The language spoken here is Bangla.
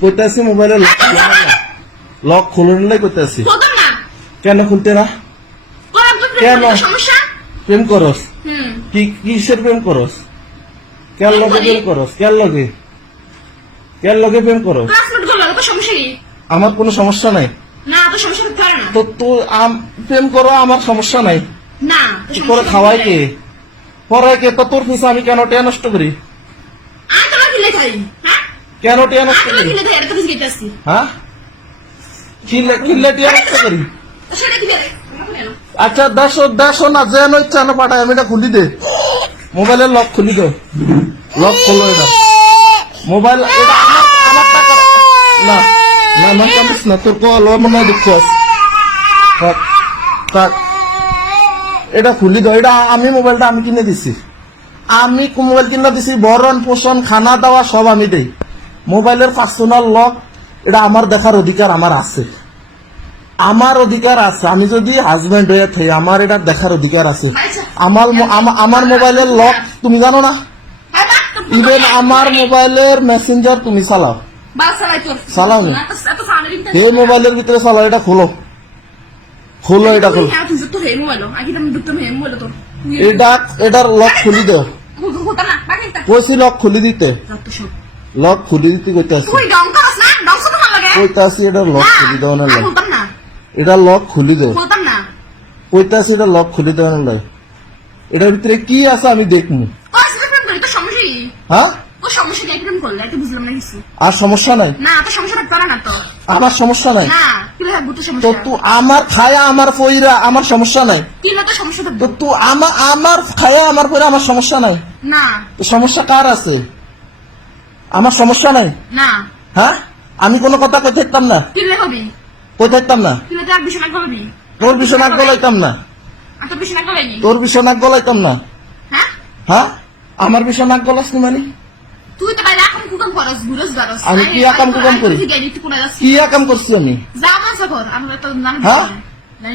কইতাছি মোবাইলে লক খুলুন লাই কইতাছি খোদা না কেন খুলতে না কোন কেন? সমস্যা প্রেম করস হুম কি কিসের প্রেম করস কেন লগে প্রেম করস কেন লগে প্রেম করস ক্লাসমেট গুলো তো সমস্যা কি আমার কোনো সমস্যা নাই না তো সমস্যা হতে পারে না তো তুই প্রেম করো আমার সমস্যা নাই না কি করে খাওয়াই কে পড়াই কে তো তোর পিছনে আমি কেন টিয়া নষ্ট করি আমি তোমার কিলে খাই হ্যাঁ কেন টিয়া নষ্ট আমি করি কিলে খাই এটা তো বুঝতে পারছি হ্যাঁ কিল্লে টিয়া নষ্ট করি সেটা কি আচ্ছা দেড়শো না যে ইচ্ছা না পাঠায় আমি এটা খুলি দে মোবাইলের লক খুলি দে লক খোলো এটা মোবাইল এটা আমার টাকা না না না কামিস না তোর কল মনে হয় দুঃখ আছে থাক এটা খুলি দো এটা আমি মোবাইলটা আমি কিনে দিছি আমি মোবাইল কিনে দিছি ভরণ পোষণ খানা দাওয়া সব আমি দেই মোবাইলের পার্সোনাল লক এটা আমার দেখার অধিকার আমার আছে আমি যদি হাজবেন্ড হয়ে থাকি আমার এটা দেখার অধিকার আছে আমার মোবাইলের লক তুমি জানো না ইভেন আমার মোবাইলের মেসেঞ্জার তুমি চালাও চালাও নি এই মোবাইলের ভিতরে চালাও এটা খোলো এটা খোলো এটার লক খুলি দেও কইছি লক খুলি দিতে কইতাছি এটা লক খুলি দেও না এটা লক খুলি দেও কইতাছি এটা লক খুলি দেও না এটার ভিতরে কি আছে আমি দেখমু হ্যাঁ আর সমস্যা নাই আমার সমস্যা নাই তো তুই আমার খায়া আমার পয়রা আমার সমস্যা নাই তো তুই আমার খায়া আমার পয়রা আমার সমস্যা নাই তো সমস্যা কার আছে আমার সমস্যা নাই হ্যাঁ আমি কোনো কথা কই থাকতাম না কই থাকতাম না তোর বিছানা গলাইতাম না তোর বিছানা গলাইতাম না হ্যাঁ আমার বিছানা গলাস নি মানে তুই তো বাইরে আকাম কুকাম করস বুরস গারস আমি কি আকাম কুকাম করি কি আকাম করছি আমি যা মাসা কর আমরা তো জানি হ্যাঁ? না